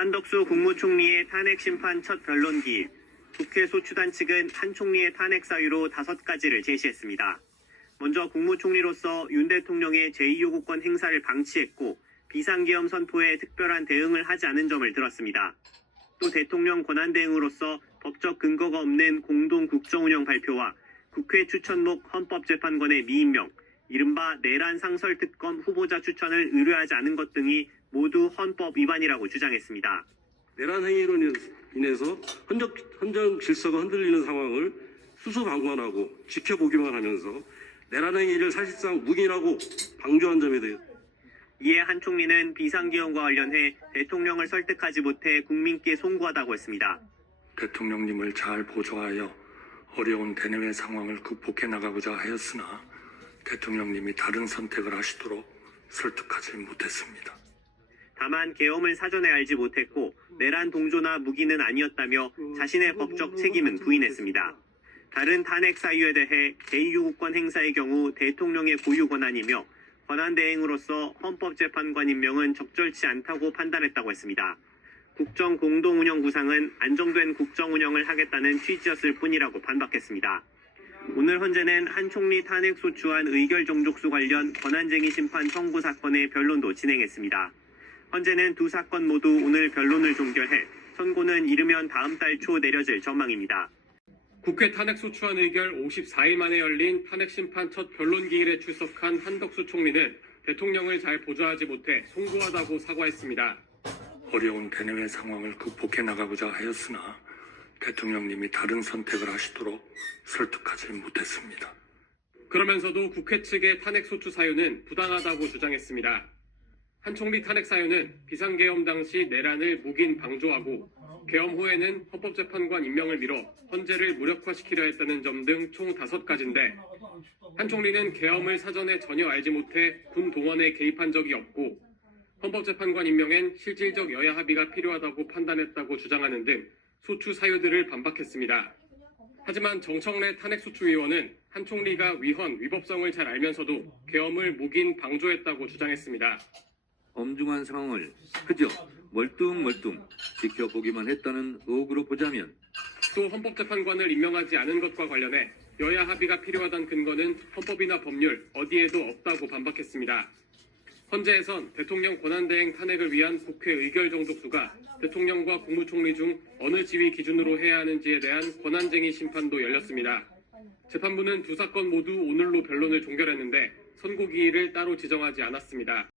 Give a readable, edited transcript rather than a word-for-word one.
한덕수 국무총리의 탄핵 심판 첫 변론기일, 국회 소추단 측은 한 총리의 탄핵 사유로 5가지를 제시했습니다. 먼저 국무총리로서 윤 대통령의 제2요구권 행사를 방치했고 비상계엄 선포에 특별한 대응을 하지 않은 점을 들었습니다. 또 대통령 권한대행으로서 법적 근거가 없는 공동 국정운영 발표와 국회 추천목 헌법재판관의 미임명, 이른바 내란 상설특검 후보자 추천을 의뢰하지 않은 것 등이 모두 헌법 위반이라고 주장했습니다. 내란 행위로 인해서 헌정 질서가 흔들리는 상황을 수수방관하고 지켜보기만 하면서 내란 행위를 사실상 묵인하고 방조한 점에 대해 이에 한 총리는 비상계엄과 관련해 대통령을 설득하지 못해 국민께 송구하다고 했습니다. 대통령님을 잘 보조하여 어려운 대내외 상황을 극복해 나가고자 하였으나 대통령님이 다른 선택을 하시도록 설득하지 못했습니다. 다만 계엄을 사전에 알지 못했고 내란 동조나 묵인은 아니었다며 자신의 법적 책임은 부인했습니다. 다른 탄핵 사유에 대해 제2요구권 행사의 경우 대통령의 고유 권한이며 권한대행으로서 헌법재판관 임명은 적절치 않다고 판단했다고 했습니다. 국정 공동운영 구상은 안정된 국정운영을 하겠다는 취지였을 뿐이라고 반박했습니다. 오늘 헌재는 한 총리 탄핵 소추안 의결 정족수 관련 권한쟁의 심판 청구 사건의 변론도 진행했습니다. 헌재는 두 사건 모두 오늘 변론을 종결해 선고는 이르면 다음 달 초 내려질 전망입니다. 국회 탄핵소추안 의결 54일 만에 열린 탄핵심판 첫 변론기일에 출석한 한덕수 총리는 대통령을 잘 보조하지 못해 송구하다고 사과했습니다. 어려운 대내외 상황을 극복해 나가고자 하였으나 대통령님이 다른 선택을 하시도록 설득하지 못했습니다. 그러면서도 국회 측의 탄핵소추 사유는 부당하다고 주장했습니다. 한 총리 탄핵 사유는 비상계엄 당시 내란을 묵인 방조하고 계엄 후에는 헌법재판관 임명을 미뤄 헌재를 무력화시키려 했다는 점 등 총 5가지인데 한 총리는 계엄을 사전에 전혀 알지 못해 군 동원에 개입한 적이 없고 헌법재판관 임명엔 실질적 여야 합의가 필요하다고 판단했다고 주장하는 등 소추 사유들을 반박했습니다. 하지만 정청래 탄핵소추위원은 한 총리가 위헌, 위법성을 잘 알면서도 계엄을 묵인 방조했다고 주장했습니다. 엄중한 상황을 그저 멀뚱멀뚱 지켜보기만 했다는 의혹으로 보자면 또 헌법재판관을 임명하지 않은 것과 관련해 여야 합의가 필요하다는 근거는 헌법이나 법률 어디에도 없다고 반박했습니다. 헌재에선 대통령 권한대행 탄핵을 위한 국회 의결 정족수가 대통령과 국무총리 중 어느 지위 기준으로 해야 하는지에 대한 권한쟁의 심판도 열렸습니다. 재판부는 두 사건 모두 오늘로 변론을 종결했는데 선고기일을 따로 지정하지 않았습니다.